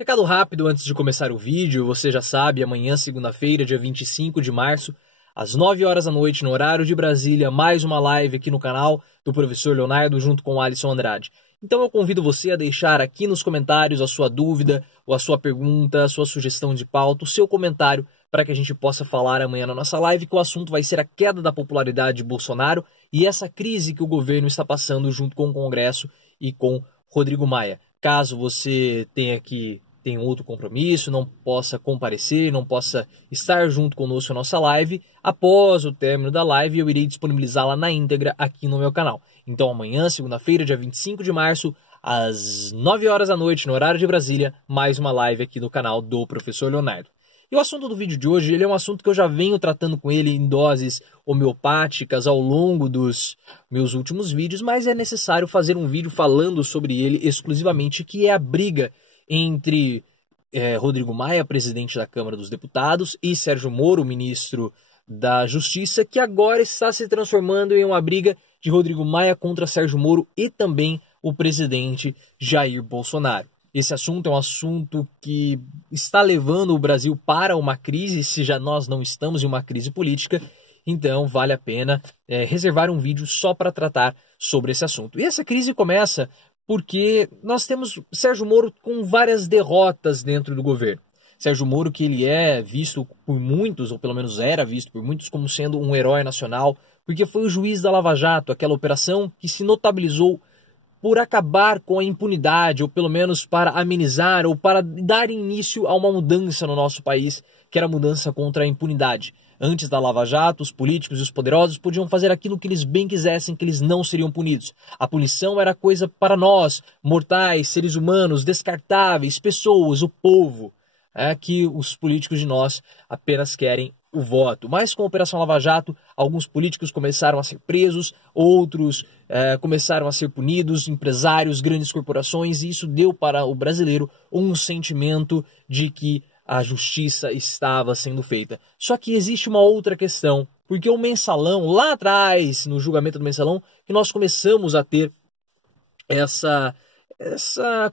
Recado rápido antes de começar o vídeo, você já sabe, amanhã, segunda-feira, dia 25 de março, às 9 horas da noite, no horário de Brasília, mais uma live aqui no canal do professor Leonardo, junto com o Alisson Andrade. Então eu convido você a deixar aqui nos comentários a sua dúvida, ou a sua pergunta, a sua sugestão de pauta, o seu comentário, para que a gente possa falar amanhã na nossa live, que o assunto vai ser a queda da popularidade de Bolsonaro e essa crise que o governo está passando junto com o Congresso e com Rodrigo Maia. Caso você tenha outro compromisso, não possa comparecer, não possa estar junto conosco na nossa live, após o término da live eu irei disponibilizá-la na íntegra aqui no meu canal. Então amanhã, segunda-feira, dia 25 de março, às 9 horas da noite, no horário de Brasília, mais uma live aqui no canal do professor Leonardo. E o assunto do vídeo de hoje, ele é um assunto que eu já venho tratando com ele em doses homeopáticas ao longo dos meus últimos vídeos, mas é necessário fazer um vídeo falando sobre ele exclusivamente, que é a briga entre Rodrigo Maia, presidente da Câmara dos Deputados, e Sérgio Moro, ministro da Justiça, que agora está se transformando em uma briga de Rodrigo Maia contra Sérgio Moro e também o presidente Jair Bolsonaro. Esse assunto é um assunto que está levando o Brasil para uma crise, se já nós não estamos em uma crise política, então vale a pena reservar um vídeo só para tratar sobre esse assunto. E essa crise começa porque nós temos Sérgio Moro com várias derrotas dentro do governo. Sérgio Moro, que ele é visto por muitos, ou pelo menos era visto por muitos, como sendo um herói nacional, porque foi o juiz da Lava Jato, aquela operação que se notabilizou por acabar com a impunidade, ou pelo menos para amenizar, ou para dar início a uma mudança no nosso país, que era a mudança contra a impunidade. Antes da Lava Jato, os políticos e os poderosos podiam fazer aquilo que eles bem quisessem, que eles não seriam punidos. A punição era coisa para nós, mortais, seres humanos, descartáveis, pessoas, o povo. Que os políticos de nós apenas querem o voto. Mas com a Operação Lava Jato, alguns políticos começaram a ser presos, outros começaram a ser punidos, empresários, grandes corporações, e isso deu para o brasileiro um sentimento de que a justiça estava sendo feita. Só que existe uma outra questão, porque o Mensalão, lá atrás, no julgamento do Mensalão, que nós começamos a ter essa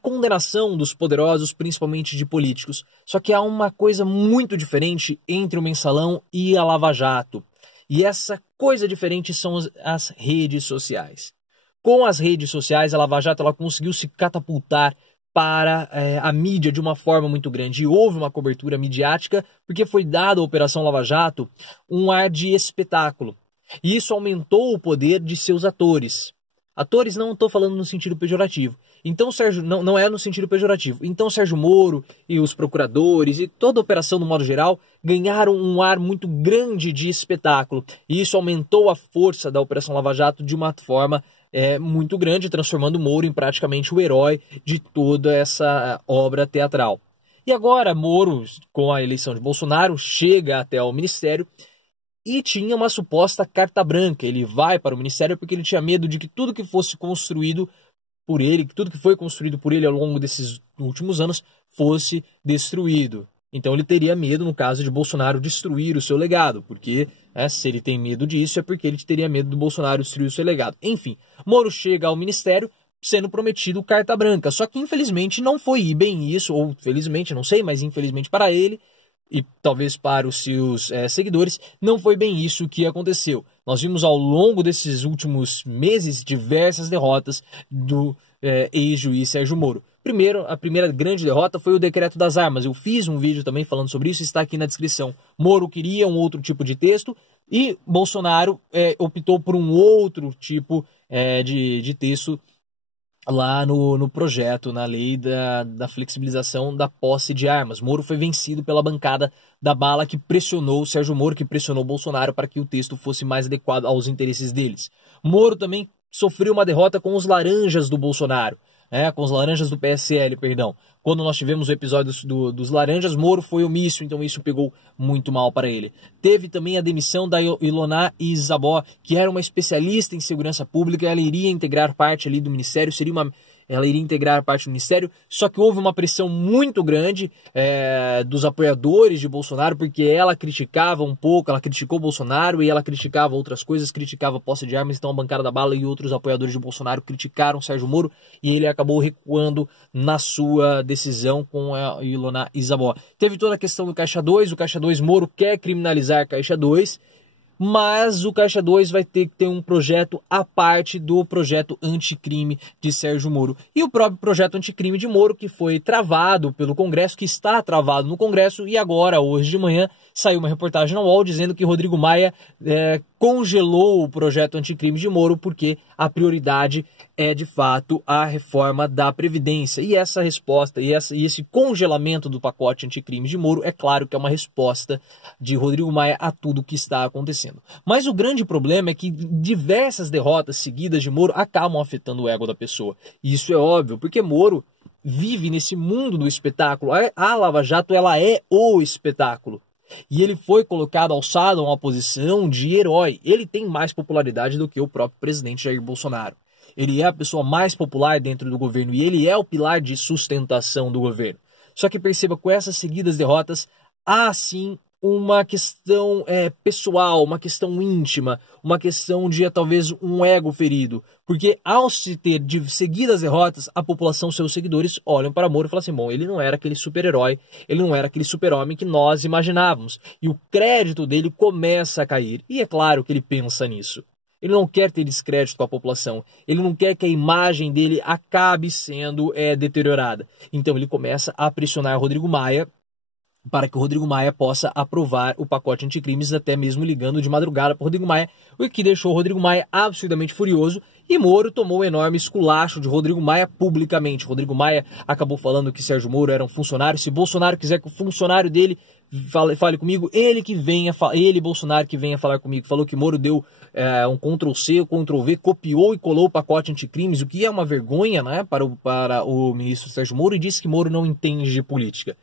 condenação dos poderosos, principalmente de políticos. Só que há uma coisa muito diferente entre o Mensalão e a Lava Jato. E essa coisa diferente são as redes sociais. Com as redes sociais, a Lava Jato ela conseguiu se catapultar para a mídia de uma forma muito grande. E houve uma cobertura midiática porque foi dada à Operação Lava Jato um ar de espetáculo. E isso aumentou o poder de seus atores. Atores não estou falando no sentido pejorativo. Então não é no sentido pejorativo. Então Sérgio Moro e os procuradores e toda a operação no modo geral ganharam um ar muito grande de espetáculo. E isso aumentou a força da Operação Lava Jato de uma forma muito grande, transformando Moro em praticamente o herói de toda essa obra teatral. E agora Moro, com a eleição de Bolsonaro, chega até o Ministério e tinha uma suposta carta branca. Ele vai para o Ministério porque ele tinha medo de que tudo que fosse construído por ele, que tudo que foi construído por ele ao longo desses últimos anos fosse destruído. Então ele teria medo, no caso de Bolsonaro, destruir o seu legado, porque se ele tem medo disso é porque ele teria medo do Bolsonaro destruir o seu legado. Enfim, Moro chega ao Ministério sendo prometido carta branca, só que infelizmente não foi bem isso, ou felizmente, não sei, mas infelizmente para ele, e talvez para os seus seguidores, não foi bem isso que aconteceu. Nós vimos ao longo desses últimos meses diversas derrotas do ex-juiz Sérgio Moro. A primeira grande derrota foi o decreto das armas. Eu fiz um vídeo também falando sobre isso, está aqui na descrição. Moro queria um outro tipo de texto e Bolsonaro optou por um outro tipo de texto lá no projeto, na lei da flexibilização da posse de armas. Moro foi vencido pela bancada da bala que pressionou Sérgio Moro, que pressionou Bolsonaro para que o texto fosse mais adequado aos interesses deles. Moro também sofreu uma derrota com os laranjas do Bolsonaro. Com os laranjas do PSL, perdão. Quando nós tivemos o episódio dos laranjas, Moro foi omisso, então isso pegou muito mal para ele. Teve também a demissão da Ilona Isabó, que era uma especialista em segurança pública, ela iria integrar parte ali do ministério, seria uma ela iria integrar parte do ministério, só que houve uma pressão muito grande dos apoiadores de Bolsonaro, porque ela criticava um pouco, ela criticou Bolsonaro e ela criticava outras coisas, criticava a posse de armas, então a bancada da bala e outros apoiadores de Bolsonaro criticaram Sérgio Moro e ele acabou recuando na sua decisão com a Ilona Isamó. Teve toda a questão do Caixa 2, o Caixa 2, Moro quer criminalizar Caixa 2, mas o Caixa 2 vai ter que ter um projeto à parte do projeto anticrime de Sérgio Moro. E o próprio projeto anticrime de Moro, que foi travado pelo Congresso, que está travado no Congresso, e agora, hoje de manhã, saiu uma reportagem na UOL dizendo que Rodrigo Maia congelou o projeto anticrime de Moro porque a prioridade é, de fato, a reforma da Previdência. E essa resposta, e esse congelamento do pacote anticrime de Moro, é claro que é uma resposta de Rodrigo Maia a tudo que está acontecendo. Mas o grande problema é que diversas derrotas seguidas de Moro acabam afetando o ego da pessoa. E isso é óbvio, porque Moro vive nesse mundo do espetáculo. A Lava Jato, ela é o espetáculo. E ele foi colocado, alçado a uma posição de herói. Ele tem mais popularidade do que o próprio presidente Jair Bolsonaro. Ele é a pessoa mais popular dentro do governo e ele é o pilar de sustentação do governo. Só que perceba, com essas seguidas derrotas, há sim uma questão pessoal, uma questão íntima, uma questão de talvez um ego ferido. Porque ao se ter de seguidas derrotas, a população, seus seguidores, olham para Moro e falam assim, bom, ele não era aquele super-herói, ele não era aquele super-homem que nós imaginávamos. E o crédito dele começa a cair. E é claro que ele pensa nisso. Ele não quer ter descrédito com a população. Ele não quer que a imagem dele acabe sendo deteriorada. Então ele começa a pressionar Rodrigo Maia para que o Rodrigo Maia possa aprovar o pacote anticrimes, até mesmo ligando de madrugada para o Rodrigo Maia, o que deixou o Rodrigo Maia absurdamente furioso, e Moro tomou um enorme esculacho de Rodrigo Maia publicamente. Rodrigo Maia acabou falando que Sérgio Moro era um funcionário. Se Bolsonaro quiser que o funcionário dele fale comigo, ele, Bolsonaro, que venha falar comigo. Falou que Moro deu um Ctrl-C, Ctrl-V, copiou e colou o pacote anticrimes, o que é uma vergonha, né, para o ministro Sérgio Moro, e disse que Moro não entende de política.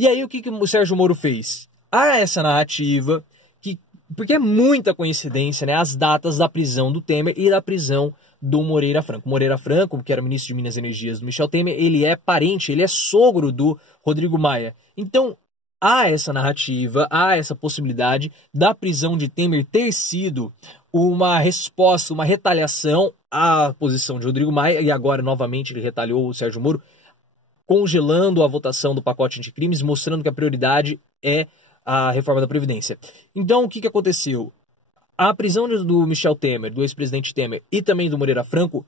E aí o que o Sérgio Moro fez? Há essa narrativa, porque é muita coincidência, né, as datas da prisão do Temer e da prisão do Moreira Franco. Moreira Franco, que era ministro de Minas e Energias do Michel Temer, ele é parente, ele é sogro do Rodrigo Maia. Então, há essa narrativa, há essa possibilidade da prisão de Temer ter sido uma resposta, uma retaliação à posição de Rodrigo Maia, e agora novamente ele retaliou o Sérgio Moro, congelando a votação do pacote anticrimes, mostrando que a prioridade é a reforma da Previdência. Então, o que aconteceu? A prisão do Michel Temer, do ex-presidente Temer, e também do Moreira Franco,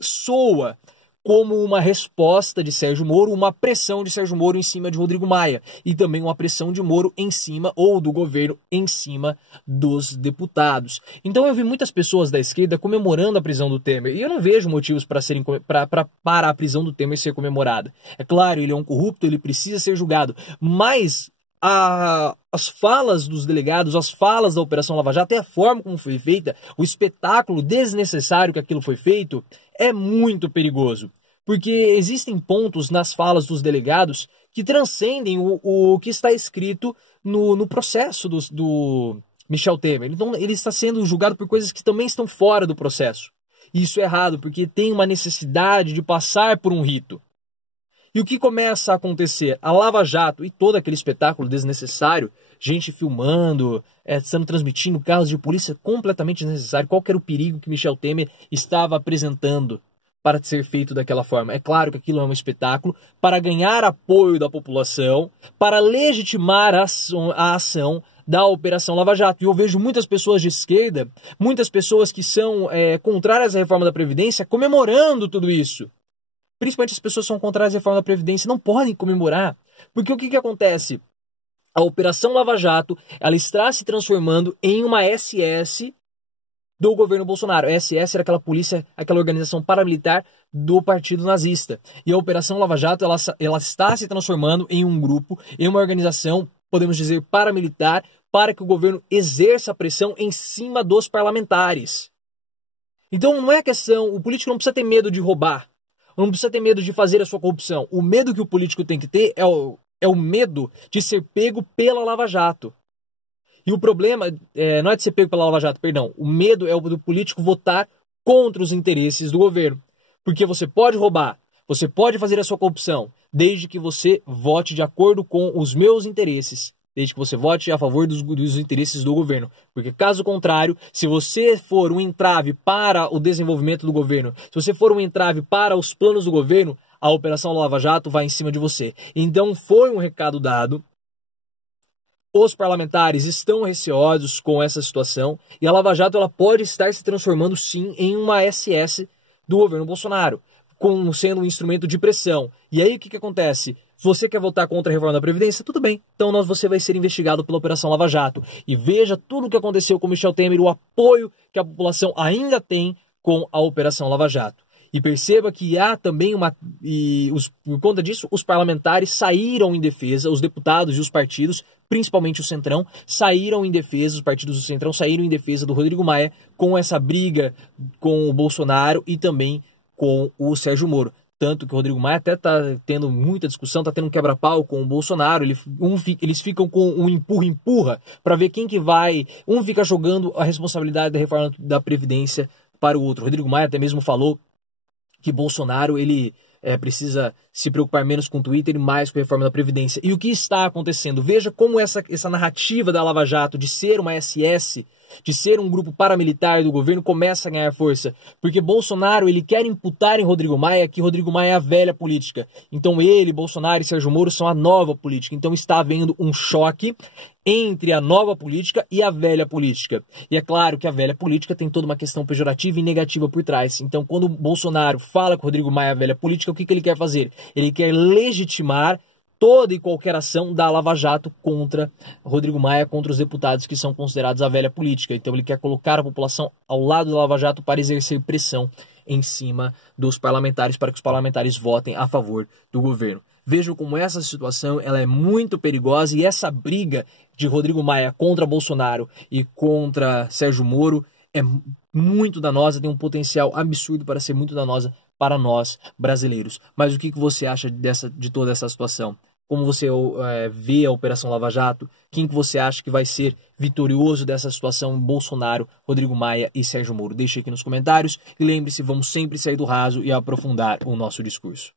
soa como uma resposta de Sérgio Moro, uma pressão de Sérgio Moro em cima de Rodrigo Maia, e também uma pressão de Moro em cima, ou do governo em cima dos deputados. Então eu vi muitas pessoas da esquerda comemorando a prisão do Temer, e eu não vejo motivos para a prisão do Temer ser comemorada. É claro, ele é um corrupto, ele precisa ser julgado, mas as falas dos delegados, as falas da Operação Lava Jato, até a forma como foi feita, o espetáculo desnecessário que aquilo foi feito, é muito perigoso. Porque existem pontos nas falas dos delegados que transcendem o que está escrito no processo do Michel Temer. Então ele está sendo julgado por coisas que também estão fora do processo. E isso é errado, porque tem uma necessidade de passar por um rito. E o que começa a acontecer? A Lava Jato e todo aquele espetáculo desnecessário, gente filmando, estando transmitindo carros de polícia, completamente desnecessário. Qual que era o perigo que Michel Temer estava apresentando para ser feito daquela forma? É claro que aquilo é um espetáculo para ganhar apoio da população, para legitimar a ação da Operação Lava Jato. E eu vejo muitas pessoas de esquerda, muitas pessoas que são contrárias à reforma da Previdência, comemorando tudo isso. Principalmente as pessoas que são contrárias à reforma da Previdência, não podem comemorar. Porque o que acontece? A Operação Lava Jato, ela está se transformando em uma SS do governo Bolsonaro. A SS era aquela polícia, aquela organização paramilitar do partido nazista. E a Operação Lava Jato, ela está se transformando em um grupo, em uma organização, podemos dizer, paramilitar, para que o governo exerça pressão em cima dos parlamentares. Então não é questão, o político não precisa ter medo de roubar. Não precisa ter medo de fazer a sua corrupção. O medo que o político tem que ter é o medo de ser pego pela Lava Jato. E o problema não é de ser pego pela Lava Jato, perdão. O medo é o do político votar contra os interesses do governo. Porque você pode roubar, você pode fazer a sua corrupção, desde que você vote de acordo com os meus interesses, desde que você vote a favor dos interesses do governo. Porque caso contrário, se você for um entrave para o desenvolvimento do governo, se você for um entrave para os planos do governo, a Operação Lava Jato vai em cima de você. Então foi um recado dado. Os parlamentares estão receosos com essa situação e a Lava Jato ela pode estar se transformando sim em uma SS do governo Bolsonaro, sendo um instrumento de pressão. E aí o que acontece? Você quer votar contra a reforma da Previdência? Tudo bem, então você vai ser investigado pela Operação Lava Jato. E veja tudo o que aconteceu com Michel Temer, o apoio que a população ainda tem com a Operação Lava Jato. E perceba que há também por conta disso, os parlamentares saíram em defesa, os deputados e os partidos, principalmente o Centrão, saíram em defesa, os partidos do Centrão saíram em defesa do Rodrigo Maia com essa briga com o Bolsonaro e também com o Sérgio Moro. Tanto que o Rodrigo Maia até está tendo muita discussão, está tendo um quebra-pau com o Bolsonaro, eles ficam com um empurra-empurra para ver quem que vai, um fica jogando a responsabilidade da reforma da Previdência para o outro. O Rodrigo Maia até mesmo falou que Bolsonaro ele precisa se preocupar menos com o Twitter e mais com a reforma da Previdência. E o que está acontecendo? Veja como essa narrativa da Lava Jato de ser uma SS, de ser um grupo paramilitar do governo, começa a ganhar força. Porque Bolsonaro ele quer imputar em Rodrigo Maia que Rodrigo Maia é a velha política. Então ele, Bolsonaro e Sérgio Moro são a nova política. Então está havendo um choque entre a nova política e a velha política. E é claro que a velha política tem toda uma questão pejorativa e negativa por trás. Então quando o Bolsonaro fala que o Rodrigo Maia é a velha política, o que ele quer fazer? Ele quer legitimar toda e qualquer ação da Lava Jato contra Rodrigo Maia, contra os deputados que são considerados a velha política. Então ele quer colocar a população ao lado da Lava Jato para exercer pressão em cima dos parlamentares, para que os parlamentares votem a favor do governo. Vejam como essa situação ela é muito perigosa e essa briga de Rodrigo Maia contra Bolsonaro e contra Sérgio Moro é muito danosa, tem um potencial absurdo para ser muito danosa para nós brasileiros. Mas o que você acha de toda essa situação? Como você vê a Operação Lava Jato? Quem que você acha que vai ser vitorioso dessa situação? Bolsonaro, Rodrigo Maia e Sérgio Moro? Deixe aqui nos comentários e lembre-se, vamos sempre sair do raso e aprofundar o nosso discurso.